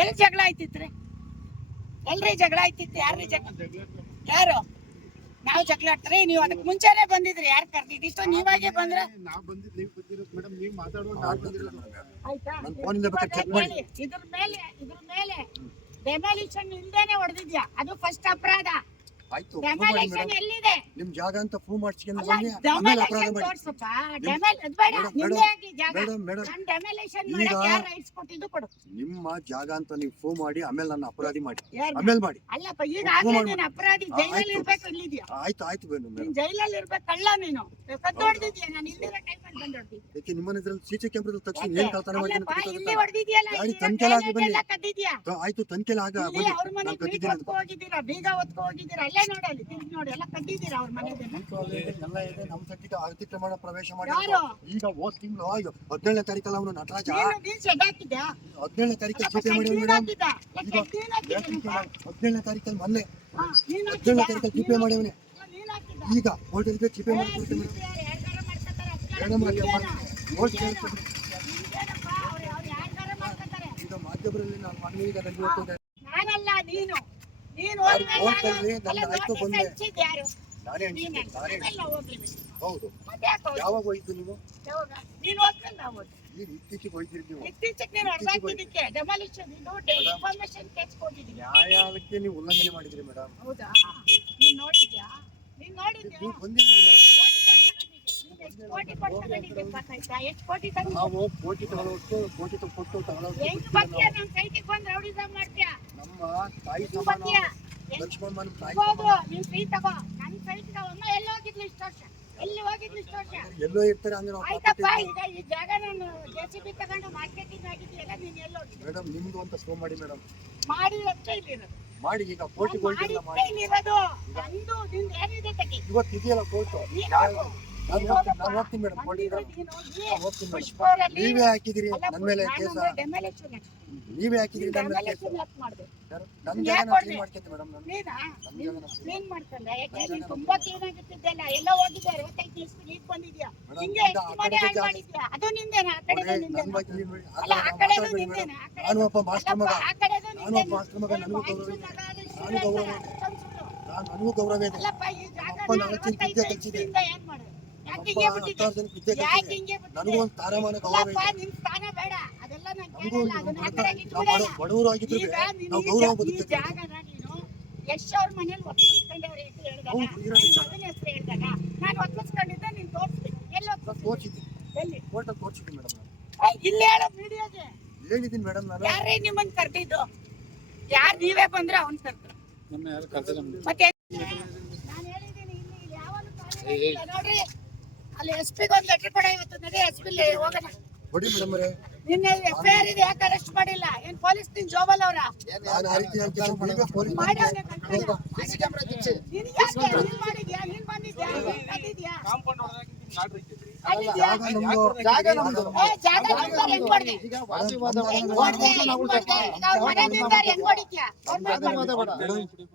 ಎಲ್ಲಿ ಜಗಳ ಆಯ್ತಿತ್ರಿ? ಎಲ್ರಿ ಜಗಳ ಆಯ್ತಿತ್ತು? ಯಾರ್ರಿ ಯಾರು? ನಾವು ಜಗಳ ಆಡ್ತಾರೆ. ನೀವು ಅದಕ್ಕೆ ಮುಂಚೆನೆ ಬಂದಿದ್ರಿ. ಯಾರು ಕರ್ದಿದ್ದಿತ್ತು? ನೀವಾಗೆ ಬಂದ್ರೆ ಆಯ್ತಾ? ಇದ್ರ ಮೇಲೆ ಡೆಮಾಲಿಷನ್ ಇಲ್ದೇನೆ ಹೊಡೆದಿದ್ಯಾ? ಅದು ಫಸ್ಟ್ ಅಪರಾಧ. ಡೆಮಾಲಿಷನ್ ಎಲ್ಲಿದೆ? ನಿಮ್ ಜಾಗ ಅಂತ ಪ್ರೂವ್ ಮಾಡ್ಸ್ಕೊಂಡು ಡೆಮಾಲಿಷನ್ ತೋರ್ಸಪ್ಪ. ಡೆಮಾಲಿಷನ್ ಬೇಡ, ನಿಮ್ದೇ ಆಗಿ ಜಾಗ. ನಾನು ಡೆಮಾಲಿಷನ್ ಮಾಡಕ್ಕೆ ಯಾರು ರೈಟ್ಸ್ ಕೊಟ್ಟಿದ್ದು ಕೊಡು. ನಿಮ್ಮ ಜಾಗ ಅಂತ ನೀವು ಪ್ರೂವ್ ಮಾಡಿ ಆಮೇಲೆ ನನ್ನ ಅಪರಾಧಿ ಮಾಡಿ, ಆಮೇಲೆ ಮಾಡಿ. ಅಲ್ಲಪ್ಪ, ಈಗ ಆಗ್ಲೇ ನೀನು ಅಪರಾಧಿ. ಜೈಲಲ್ಲಿ ಇರ್ಬೇಕು. ಇಲ್ಲಿದ್ಯಾ? ಆಯ್ತು ನೀನ್ ಜೈಲಲ್ಲಿ ಇರ್ಬೇಕು. ಕಳ್ಳ ನೀನು. ಕದ್ದು ಹೊಡೆದಿದ್ಯಾ? ನಾನು ಇಲ್ದಿರ ಟೈಮಲ್ಲಿ ಬಂದು ಹೊಡೆದಿ. ಯಾಕೆ ನಿಮ್ಮನೆ ಇದ್ರಲ್ಲಿ ಸಿಸಿ ಕ್ಯಾಮೆರಾ ತಕ್ಷಣ ಏನ್ ಕಳ್ತನ ಮಾಡಿ ಇಲ್ಲಿ ಹೊಡೆದಿದ್ಯಲ್ಲ? ಗಾಡಿ ತನಿಖೆಲಾಗಿ ಬನ್ನಿ. ಕದ್ದಿದ್ಯಾ? ಆಯ್ತು, ತನಿಖೆಲಾಗ ಬನ್ನಿ. ಅವ್ರ ಮನೆಗೆ ಬೀಗ ಹೊತ್ಕೊ ಹೋಗಿದ್ದೀರಾ? ಬೀಗ ಹೊತ್ಕೊ ಹೋಗಿದ್ದೀರಾ? ಅಲ್ಲೇ ನೋಡಲ್ಲಿ ತಿರುಗಿ ನೋಡಿ. ಎಲ್ಲ ಕದ್ದಿದ್ದೀರಾ ಅವ್ರ ಮನೆಗೆ? ಎಲ್ಲ ಇದೆ. ನಮ್ಮ ಸಟ್ಟಿಗೆ ಅತಿಕ್ರಮಣ ಪ್ರವೇಶ ಮಾಡಿ ಈಗ ಹೋದ ತಿಂಗಳು 17ನೇ ತಾರೀಕಲ್ಲ ಅವನು ನಟರಾಜ 17ನೇ ತಾರೀಕಲ್ಲಿ ಜಿಪೇ ಮಾಡಿ ಮೇಡಮ್. 17ನೇ ತಾರೀಕಲ್ಲಿ ಮೊನ್ನೆ 17ನೇ ತಾರೀಕಲ್ಲಿ ಜಿಪೇ ಮಾಡಿವನೆ. ಈಗ ಹೋಟೆಲ್ಗೆ ಜಿಪೇ ಮಾಡಿ ಈಗ ಮಾಧ್ಯಮದಲ್ಲಿ ನಾನು ಮನವಿಗೆ ಹೋಗ್ತೇನೆ. ಆಯ್ತು ಬಂದೆ. ಹೌದು. ಯಾವಾಗ ಹೋಯ್ತು ನೀವು? ಇತ್ತೀಚೆಗೆ ಹೋಯ್ತಿರಿ ನೀವು? ನ್ಯಾಯಾಲಯಕ್ಕೆ ನೀವು ಉಲ್ಲಂಘನೆ ಮಾಡಿದ್ರಿ ಮೇಡಮ್. ಹೌದಾ? ನೀನ್ ನೋಡಿದ್ಯಾ? ನೀವು ಬಂದಿಲ್ಲ. ನಾವು ಕೋಟಿ ತಗೊಳ್ಳೋಷ್ಟು ಕೊಟ್ಟು ನಮ್ಮ ತಾಯಿ ಸಮಾನ ಲಕ್ಷ್ಮಮ್ಮನ ತಾಯಿ ಎಲ್ಲೋ ಇರ್ತಾರೆ ಅಂದ್ರೆ ಮೇಡಮ್ ನಿಮ್ದು ಅಂತ ಶೋ ಮಾಡಿ ಮೇಡಮ್. ಮಾಡಿ ಈಗ ಕೋರ್ಟಿಗೆ ಹೋಗಿಲ್ಲ. ಇವತ್ತು ಇದೆಯಲ್ಲ ಕೋರ್ಟು. ನಾನು ಹೋಗ್ತೀನಿ ಮೇಡಮ್. ನೀವೇ ಹಾಕಿದಿರಿ ನನ್ನ ಮೇಲೆ ಕೇಸ. ನೀವೇ ಹಾಕಿದಿರಿ ನನ್ನ ಮೇಲೆ ಕೇಸ. ನನ್ನ ಜಾಗನ ಕ್ಲೀನ್ ಮಾಡ್ಕೊಂಡೆ ಮೇಡಮ್. ನಾನು ಒಬ್ಬ ಮಾಸ್ಟರ್ ಮಗ. ನನಗೂ ಗೌರವ ಇದೆ. ಅಪ್ಪ ನಾಲ್ಕು ಕಲಿಸಿದೆ. ನನಗೂ ಒಂದು ಸ್ಥಾನಮಾನ ಗೌರವ ಇದೆ. ಬಡವರು ಆಗಿದ್ರು ನಾವು ಗೌರವ ಬದುಕ್ತೇವೆ. ಯಶ್ ಅವ್ರ ಮನೇಲಿ ಒಪ್ಪಿಸ್ಕೊಂಡವ್ರೆ ಅಂತ ಹೇಳಿದಾಗ ಮಗನ ಹೆಸರು ಹೇಳಿದಾಗ ನಾನು ಒಪ್ಪಿಸ್ಕೊಂಡಿದ್ದೆ. ನೀನು ತೋರಿಸ್ತೀನಿ. ಎಲ್ಲಿ ತೋರಿಸಿದ್ದೀನಿ? ಎಲ್ಲಿ? ಕೋರ್ಟಲ್ಲಿ ತೋರಿಸಿದ್ದೀನಿ ಮೇಡಮ್. ಇಲ್ಲಿ ಹೇಳೋ ವಿಡಿಯೋಗೆ ಹೇಳಿದ್ದೀನಿ ಮೇಡಮ್. ನಾನು ಯಾರೇ ನಿಮ್ಮನ್ನ ಕರ್ದಿದ್ದು? ಯಾರು ನೀವೇ ಬಂದ್ರೆ ಅವ್ನು ಕರ್ದ್ರು. ಮತ್ತೆ ನಾನು ಹೇಳಿದ್ದೀನಿ ಇಲ್ಲಿ ಯಾವನು ನೋಡ್ರಿ. ಅಲ್ಲಿ SP ಗೆ ಒಂದು ಲೆಟರ್ ಕೊಡ. ಇವತ್ತು ನಡಿ SP ಹೋಗೋಣ. ಕೊಡಿ ಮೇಡಮ್ ಅವರೇ. ನಿನ್ನೆ FIR ಇದೆ. ಯಾಕೆ ಅರೆಸ್ಟ್ ಮಾಡಿಲ್ಲ? ಏನ್ ಪೊಲೀಸ್ ನಿನ್ ಜೋಬಲ್ ಅವರ? ನಾನು ಆ ರೀತಿ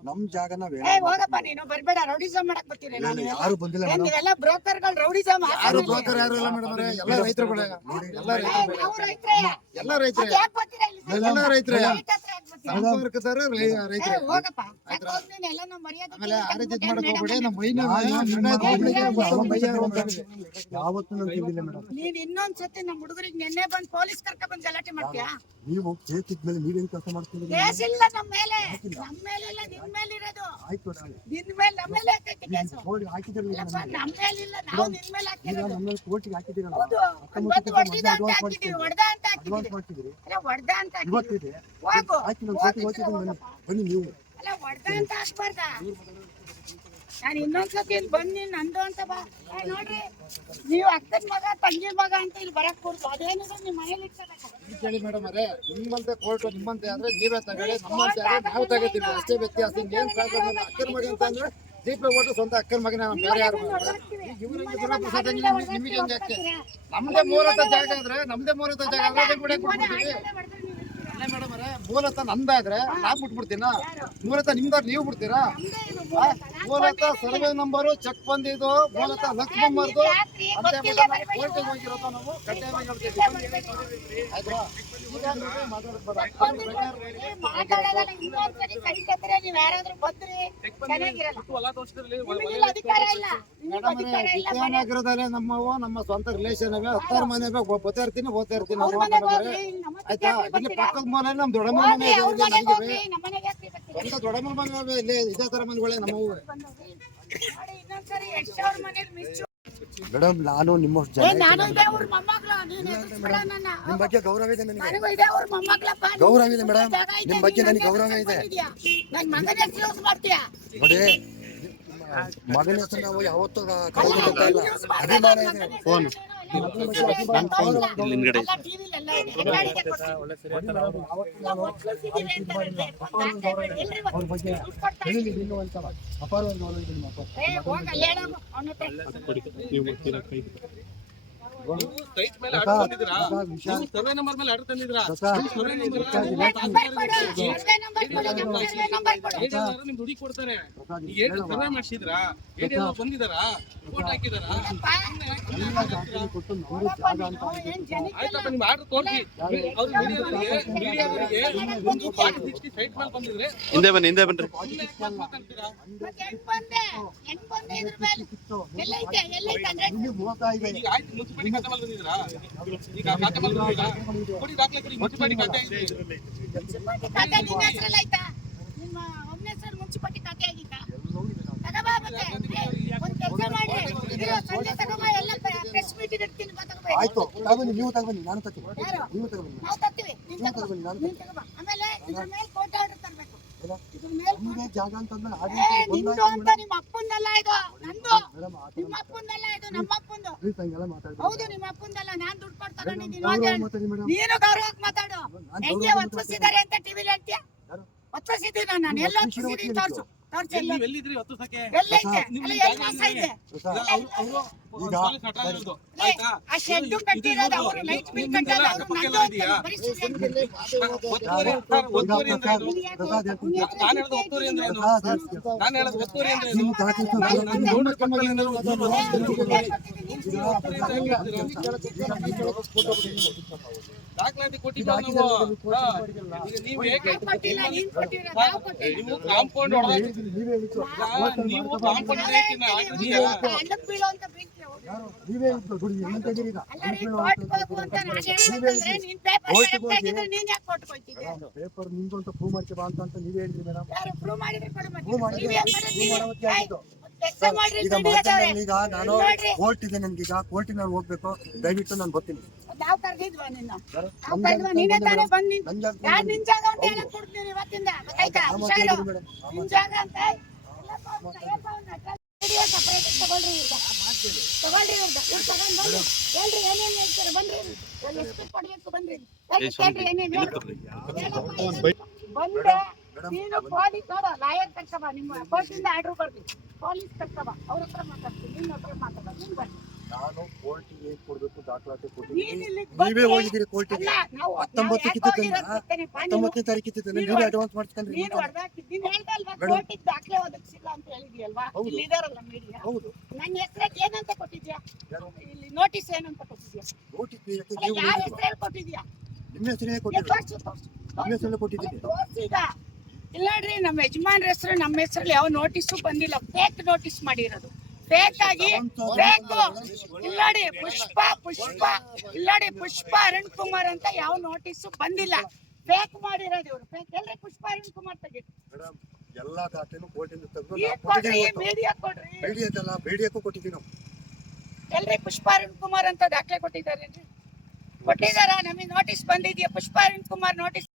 ನಮ್ ಜಾಗನ ಹೋಗಪ್ಪ. ನೀನು ಬರ್ಬೇಡ. ರೌಡಿಸಮ್ ಮಾಡಕ್ ಬರ್ತೀರಿ. ಯಾರು ಬಂದಿಲ್ಲ. ನೀವೆಲ್ಲ ಬ್ರೋಕರ್ಗಳು. ರೌಡಿಸಮ್ ಯಾರು ಬ್ರೋಕರ್ ಯಾರು ಇಲ್ಲ ಮೇಡಮ್. ಎಲ್ಲ ರೈತರು. ಎಲ್ಲ ರೈತರೇ. ಎಲ್ಲ ರೈತರೇ. ನೀನ್ ಇನ್ನೊಂದ್ಸತಿ ನಮ್ಮ ಹುಡುಗರಿಗೆ ನೆನ್ನೆ ಬಂದ್ ಪೊಲೀಸ್ ಕರ್ಕ ಬಂದ್ ಗಲಾಟೆ ಮಾಡ್ತೀಯಾ? ನೀವು ಕೇಸಿದ್ಮೇಲೆ ನೀವೇನ್ ಕೆಲಸ ಮಾಡ್ತೀರಿ? ಕೇಸ್ ಇಲ್ಲ ನಮ್ಮ ಮೇಲೆ. ನಮ್ಮ ಮೇಲೆ ಇಲ್ಲ, ನಿನ್ ಮೇಲೆ ಇರೋದು. ನಿನ್ ಮೇಲೆ ನಮ್ಮ ಮೇಲೆ ಕೇಸು ನಮ್ಮ ಮೇಲೆ ಇಲ್ಲ. ನಾವು ನಿನ್ ಮೇಲೆ ಹಾಕಿರೋದು. ಕೋರ್ಟಿಗೆ ಹಾಕಿದ್ದೀರಲ್ಲ. ಹೊಡೆದ ಅಂತ ಹಾಕಿದೀವಿ. ಹೊಡೆದ ಅಂತ ಹಾಕಿದೀವಿ. ಅಲ್ಲ ಹೊಡೆದ ಅಂತ ಇವತ್ತಿದೆ. ಬನ್ನಿ ನೀವು. ಅಲ್ಲ ಹೊಡೆದ ಅಂತ ಹಾಕ್ಬಾರ್ದ? ನಾನು ಇನ್ನೊಂದ್ಸತಿ ಇಲ್ಲಿ ಬಂದು ನಂದು ಅಂತ ಬಾ. ನೋಡ್ರಿ, ನೀವು ಅಕ್ಕನ ಮಗ ತಂಗಿ ಮಗ ಅಂತ ಇಲ್ಲಿ ಬರಕ್ ಕೊಡ್ತು. ಅದೇನಿದ್ರು ನಿಮ್ ಮನೇಲಿ ಕೇಳಿ ಮೇಡಮ್ ಅವರೇ. ನಿಮ್ಮಂತೆ ಕೋರ್ಟ್ ನಿಮ್ಮಂತೆ ಆದ್ರೆ ನೀವೇ ತಗೊಳ್ಳಿ, ನಮ್ಮಂತೆ ಆದ್ರೆ ನಾವು ತಗೋತೀವಿ. ಅಷ್ಟೇ ವ್ಯತ್ಯಾಸ. ಏನ್ ಪ್ರಾಬ್ಲಮ್ ಇಲ್ಲ. ಅಕ್ಕನ ಮಗ ಅಂತ ಅಂದ್ರೆ ದೀಪ ಓಟು ಸ್ವಂತ ಅಕ್ಕನ ಮಗನ. ಬೇರೆ ಯಾರು ನಿಮಗೆ ಹೆಂಗೆ ಅಕ್ಕೆ? ನಮ್ದೇ ಮೂಲತ ಜಾಗ ಆದ್ರೆ ಮೇಡಮ್ ಅವರೇ, ಮೂಲತ ನಂದಾದ್ರೆ ನಾನ್ ಬಿಟ್ಬಿಡ್ತೀನ. ಮೂಲತ ನಿಮ್ದಾದ್ರೆ ನೀವು ಬಿಡ್ತೀರಾ? ಮೂಲತಃ ಸರ್ವೆ ನಂಬರು ಚೆಕ್ ಬಂದಿದ್ದು ಮೂಲತಃ ಲಕ್ಷ್ಮಮ್ಮರ್ದು ಅಂತ ಕೋರ್ಟಿಗೆ ಹೋಗಿರೋದು ನಾವು ಕಡ್ಡಾಯವಾಗಿ ಹೇಳ್ತೀವಿ. ಆಯ್ತಾ? ಈಗ ನೀವು ಮಾತಾಡ್ಬೇಡ. ಮಾತಾಡೋದನ್ನ ಇನ್ನೊಂದ್ಸರಿ ಕೈ ಕತ್ತರೆ ನೀವ್ ಯಾರಾದ್ರೂ ಬಂದ್ರಿ ಚೆನ್ನಾಗಿರಲ್ಲ. ನಿಮಗಿಲ್ಲ ಅಧಿಕಾರ ಇಲ್ಲ, ನಿಮಗೂ ಅಧಿಕಾರ ಇಲ್ಲ. ವಿದ್ಯಾನಗರದಲ್ಲೇ ನಮ್ಮವು ನಮ್ಮ ಸ್ವಂತ ರಿಲೇಷನ್ ಅವೇ 10 ಮನೆ ಓದ್ತಾ ಇರ್ತೀನಿ ಅವ್ರ ಮನೆಗೆ ಹೋಗ್ರಿ, ನಮ್ಮ ಆಯ್ತಾ? ಇಲ್ಲಿ ಪಕ್ಕದ ಮನೆ ನಮ್ ದೊಡ್ಡಮ್ಮನ ಮನೆ ಇದೆ, ಅವ್ರ ಮನೆಗೆ ನಮ್ಗೆ ಹೋಗ್ರಿ, ನಮ್ಮ ಮನೆಗೆ ಯಾಕೆ ಬರ್ತೀರಿ? ಸ್ವಂತ ದೊಡ್ಡಮ್ಮನ ಮನೆ ಅವೆ, ಇಲ್ಲೇ ಇದೇ ತರ ಮನೆಗಳೇ ನಮ್ಮವು. ನೋಡಿ, ಇನ್ನೊಂದ್ಸರಿ ಎಷ್ಟು ಅವ್ರ ಮನೇಲಿ ಮಿಸ್ಸು. ಮೇಡಮ್ ನಾನು ನಿಮ್ಮ ನಾನು ಇದೆ ಅವ್ರ ಮೊಮ್ಮಗಳು, ನೀನ್ ಎದುರಿಸ್ಬೇಡ ನನ್ನ. ನಿಮ್ಮ ಬಗ್ಗೆ ಗೌರವ ಇದೆ ನನಗೆ. ನನಗೂ ಇದೆ ಅವ್ರ ಮೊಮ್ಮಗಳಪ್ಪ. ಗೌರವ ಇದೆ ಮೇಡಮ್, ನಿಮ್ಮ ಬಗ್ಗೆ ನನಗೆ ಗೌರವ ಇದೆ. ನನ್ ಮಗನ ಹೆಸರು ಯೂಸ್ ಮಾಡ್ತೀಯಾ? ನೋಡಿ ಮಗನ ಹೆಸರು ನಾವು ಯಾವತ್ತೂ ಕಳ್ಕೊಳ್ತಾ ಇಲ್ಲ, ಅಭಿಮಾನ ಇದೆ. ಫೋನ್ ಅಪಾರವಾಗಿ ಗೌರವ ಇದೆ ನಿಮ್ಮ ಅಪ್ಪ. ಸರ್ವೆ ನಂಬರ್ ಮೇಲೆ ಆರ್ಡರ್ ತಂದಿದ್ರಾ? ನಿಮ್ದು ಹುಡುಗಿ ಕೊಡ್ತಾರೆ. ಸರ್ವೆ ಮಾಡಿಸಿದ್ರಾ? ಬಂದಿದಾರಾ? ರಿಪೋರ್ಟ್ ಹಾಕಿದಾರಾ? ಆಯ್ತಪ್ಪ, ನಿಮ್ ಆರ್ಡರ್ ತೋರಿಸಿ. ಅವ್ರು ಮೀಡಿಯಾದವರಿಗೆ ಒಂದು 60 ಸೈಟ್ ಮೇಲೆ ಬಂದಿದ್ರೆ ಹಿಂದೆ ಬನ್ನಿ ಮಾತಾಡ್ತೀರಾ? ಈಗ ಆಯ್ತು, ಮುನ್ಸಿಪಾಲಿಟಿ ಖಾತೆ ಮೇಲೆ ಬಂದಿದ್ರಾ? ಈಗ ಖಾತೆ ಮೇಲೆ ಬಂದಿದ್ರಾ? ಕೊಡಿ ದಾಖಲೆ ಕೊಡಿ, ಮುನ್ಸಿಪಾಲಿಟಿ ಖಾತೆ ಇದೆ. ಮುನ್ಸಿಪಾಲಿಟಿ ಖಾತೆ ಆಗಿತ್ತಾ? ತಗೋಬಾ ಮತ್ತೆ. ಒಂದ್ ಕೆಲ್ಸ ಮಾಡಿ, ಇರೋ ಸಂಜೆ ತಗೋಬಾ, ಎಲ್ಲ ಪ್ರೆಸ್ ಮೀಟಿಂಗ್ ಇಡ್ತೀನಿ, ಬಾ ತಗೋಬಾ. ಆಯ್ತು, ತಗೊಬನ್ನಿ, ನೀವು ತಗೊಬನ್ನಿ, ನಾನು ತರ್ತೀನಿ. ಯಾರು? ನೀವು ತಗೊಬನ್ನಿ, ನಾವು ತರ್ತೀವಿ, ನೀನ್ ತಗೋಬಾ, ನೀನ್ ತಗೋಬಾ. ಆಮೇಲೆ ಇದ್ರ ಮೇಲೆ ಕೋರ್ಟ್ ಆರ್ಡರ್ ತರ್ಬೇಕು. ಇದ್ರ ಮೇಲೆ ನಿಮ್ದೇ ಜಾಗ ಅಂತಂದ್ರೆ ನಿಂದು ಅಂತ ನಿಮ್ಮ ಅಪ್ಪಂದಲ್ಲ ಇದು, ನಂದು. ನಿಮ್ಮ ಅಪ್ಪಂದಲ್ಲ ಇದು, ನಮ್ಮ ಅಪ್ಪಂದು. ಹಂಗೆಲ್ಲ ಮಾತಾಡ್ಬೇಕು. ಹೌದು, ನಿಮ್ಮ ಅಪ್ಪಂದಲ್ಲ. ನಾನ್ ದುಡ್ಡು ಕೊಟ್ಟು ತಗೊಂಡಿದ್ದೀನಿ. ನೀನು ಗೌರವಕ್ಕೆ ಮಾತಾಡು. ಹೆಂಗೆ ಒತ್ತಿಸಿದ್ದಾರೆ ಅಂತ ಟಿವಿಲಿ ಹೇಳ್ತೀಯ? ಒತ್ತಿಸಿದ್ದೀನಿ ನಾನು, ಎಲ್ಲ ಒತ್ತಿಸಿದ್ದೀನಿ, ತೋರ್ಸು. ತೋರ್ಸು, ಎಲ್ಲ ನೀವು ಎಲ್ಲಿದ್ರಿ ಹೊತ್ತಸಕ್ಕೆ? ಎಲ್ಲೈತೆ? ಅಲ್ಲಿ ಎಲ್ಲಿ ಮೋಸ ಇದೆ? ಆಯ್ತಾ? ಆ ಶೆಡ್ಡು ಕಟ್ಟಿರೋದು ಅವರು, ಲೈಟ್ ಬಿಲ್ ಕಟ್ಟೋದು ಅವರು, ನಂದು ಅಂತ ಬರೀ ಸುಳ್ಳು ಹೇಳ್ತಾರೆ. ಒತ್ತುವರಿ ಅಂದ್ರೆ ಏನು? ನಾನು ಹೇಳೋದು ಒತ್ತುವರಿ ಅಂದ್ರೆ ಏನು? ನಾನು ಹೇಳೋದು ಒತ್ತುವರಿ ಅಂದ್ರೆ ಏನು? ನಾನು ನೋಡಿದ ಪಕ್ಕದಲ್ಲಿ ಏನಾದ್ರು ದಾಖಲಾತಿ ಕೊಟ್ಟಿಲ್ಲ ನಾವು. ಈಗ ನೀವು ಹೇಗೆ ಕೊಟ್ಟಿಲ್ಲ, ನೀನ್ ಕೊಟ್ಟಿರೋ, ನಾವು ಕೊಟ್ಟಿಲ್ಲ. ನೀವು ಕಾಂಪೌಂಡ್ ನೀವು ಕಾಂಪೌಂಡ್ ಹಳ್ಳಕ್ಕೆ ಬೀಳೋಂತ ಬೀಳ್ತೀವಿ. ನೀವೇ ಇದ್ದು ದುಡಿ ಎಂತ ಈಗ ಅಲ್ಲ ರೀ, ಕೋರ್ಟ್ಗೆ ಹೋಗು ಅಂತ ನಾನು ಹೇಳಿದ್ರೆ ನೀನ್ ಪೇಪರ್ ಕರೆಕ್ಟ್ ಆಗಿದ್ರೆ ನೀನ್ ಯಾಕೆ ಕೋರ್ಟ್ಗೆ ಹೋಗ್ತಿದ್ದೆ? ಪೇಪರ್ ನಿಮ್ದು ಅಂತ ಪ್ರೂವ್ ಮಾಡ್ಕೆ ಬಾ ಅಂತ ನೀವು ಹೇಳಿದ್ರಿ ಮೇಡಮ್. ಯಾರು ಪ್ರೂವ್ ಮಾಡಿದ್ರೆ ಕೊಡು ಮತ್ತೆ. ಪ್ರೂವ್ ಮಾಡಿದ್ರೆ ನೀವ್ ಯಾಕ್ ಮಾಡಿದ್ರಿ? ಮಾಡೋದಕ್ಕೆ ಆಗಿದ್ದು. ಕೆಲಸ ಮಾಡ್ರಿ, ಈಗ ದುಡಿಯೋದವ್ರೆ. ಈಗ ನಾನು ನೋಡ್ರಿ, ಕೋರ್ಟ್ ಇದೆ ನನ್ಗೆ, ಈಗ ಕೋರ್ಟಿಗೆ ನಾನು ಹೋಗ್ಬೇಕು, ದಯವಿಟ್ಟು ನಾನು ಬರ್ತೀನಿ. ನಾವ್ ಕರ್ದಿದ್ವಾ ನಿನ್ನ? ನಾವ್ ಕರ್ದ್ವಾ? ನೀನೇ ತಾನೇ ಬಂದ್ ನಿಂತು. ನನ್ ಜಾಗ ಯಾರ್ ನಿನ್ ಜಾಗ ಅಂತ ಹೇಳಕ್ ಕೊಡ್ತೀನಿ ಇವತ್ತಿಂದ, ಗೊತ್ತಾಯ್ತಾ? ಹುಷಾರು, ನಿನ್ ಜಾಗ ಅಂತ ವಿಡಿಯೋ ಸಪರೇಟ್ ತಗೊಳ್ರಿ. ಈಗ ತಗೊಳ್ರಿ, ಇವ್ರು ತಗೊಂಡ್ ಬನ್ನಿ. ಹೇಳ್ರಿ ಏನೇನ್ ಹೇಳ್ತಾರೆ, ಬನ್ರಿ. ಎಷ್ಟು ಕೊಡ್ಬೇಕು ಬನ್ರಿ. ಕೇಳ್ರಿ ಏನೇನ್ ಹೇಳು. ಬಂದೆ ನೀನು ಪೊಲೀಸ್ ನೋಡ, ಲಾಯರ್ ಕರ್ಕಬಾ, ನಿಮ್ಮ ಕೋರ್ಟಿಂದ ಆರ್ಡರ್ ಬರ್ಲಿ, ಪೊಲೀಸ್ ಕರ್ಕಬಾ, ಅವ್ರ ಹತ್ರ ಮಾತಾಡ್ತೀನಿ, ನಿನ್ನ ಹತ್ರ ಮಾತಾಡ. ನೀನ್ ಬನ್ನಿ. ನಾನು ಕೋರ್ಟಿಗೆ ಏನ್ ಕೊಡ್ಬೇಕು ದಾಖಲಾತಿ ನೀನ್ ಕೊಟ್ಟಿದ್ದೀನಿ. ಇಲ್ಲಿಗ್ ನೀವೇ ಬಂದ್ರೆ- ಹೋಗಿದ್ದೀರಿ ಕೋರ್ಟಿಗೆ. ಅಲ್ಲ, ನಾವು 19 ಯಾಕೆ ಕಿತ್ತಿದ್ದನ್ನ, ಹೋಗಿರೋದು ಗೊತ್ತೇನೆ? ಪಾ, ನೀನು 19ನೇ ತಾರೀಕು ಇತ್ತಿದ್ದೇನೆ, ನೀವೇ ಅಡ್ವಾನ್ಸ್ ಮಾಡಿಸ್ಕೊಂಡ್ರಿ. ನೀನು ಹೊಡೆದಾಕಿದ್ದೀನಿ ಹೇಳ್ದಲ್ವಾ, ಮೇಡಮ್. ಕೋರ್ಟಿಗೆ ದಾಖಲೆ ಒದಗಿಸಿಲ್ಲ ಅಂತ ಹೇಳಿದ್ಯಲ್ವಾ? ಹೌದು. ಇಲ್ಲಿ ಇದಾರಲ್ಲ ಮೀಡಿಯಾ, ಹೌದು, ನನ್ನ ಹೆಸರಿಗೆ ಏನಂತ ಕೊಟ್ಟಿದ್ಯಾ? ಯಾರು? ಇಲ್ಲಿ ನೋಟಿಸ್ ಏನಂತ ಕೊಟ್ಟಿದ್ಯಾ? ನೋಟಿಸ್ ನೀಡಕ್ಕೆ ಅಲ್ಲ, ನೀವು ಯಾರ ಹೋಗಿಲ್ವಾ? ಹೆಸರಲ್ಲಿ ಕೊಟ್ಟಿದ್ಯಾ? ನಿಮ್ಮ ಹೆಸರೇ ಏ, ಕೊಟ್ಟಿಲ್ಲ, ತೋರ್ಸು, ತೋರ್ಸು. ನಿಮ್ಮ ಹೆಸರಲ್ಲೇ ಕೊಟ್ಟಿದ್ದೀನಿ. ತೋರ್ಸು ಈಗ. ಇಲ್ಲ ನೋಡ್ರಿ, ನಮ್ಮ ಯಜಮಾನ್ರ ಹೆಸರು ನಮ್ಮ ಹೆಸರಲ್ಲಿ ಯಾವ ನೋಟಿಸು ಬಂದಿಲ್ಲ. ಫೇಕ್ ನೋಟಿಸ್ ಮಾಡಿರೋದು, ಫೇಕ್ ಆಗಿ ಬೇಕು. ಇಲ್ಲಾಡಿ ಪುಷ್ಪ ಇಲ್ಲಾಡಿ ಪುಷ್ಪ ಅರುಣ್ ಕುಮಾರ್ ಅಂತ ಯಾವ ನೋಟಿಸು ಬಂದಿಲ್ಲ. ಫೇಕ್ ಮಾಡಿರೋದು ಇವರು. ಫೇಕ್ ಎಲ್ರಿ ಪುಷ್ಪ ಅರುಣ್ ಕುಮಾರ್ ತೆಗೀರಿ. ಮೇಡಮ್ ಎಲ್ಲಾ ದಾಖಲೆನೂ ಕೋರ್ಟಿಂದ ತೆಗೆದು ಈಗ ಕೊಡ್ರಿ, ಮೀಡಿಯಾ ಕೊಡ್ರಿ. ಬೇಡಿಯಕ್ಕೂ ಕೊಟ್ಟಿದ್ದೀವಿ ನಾವು. ಎಲ್ರಿ ಪುಷ್ಪ ಅರುಣ್ ಕುಮಾರ್ ಅಂತ ದಾಖಲೆ ಕೊಟ್ಟಿದ್ದಾರೆ? ಕೊಟ್ಟಿದಾರ? ನಮಗೆ ನೋಟಿಸ್ ಬಂದಿದ್ಯಾ? ಪುಷ್ಪ ಅರುಣ್ ಕುಮಾರ್ ನೋಟಿಸ್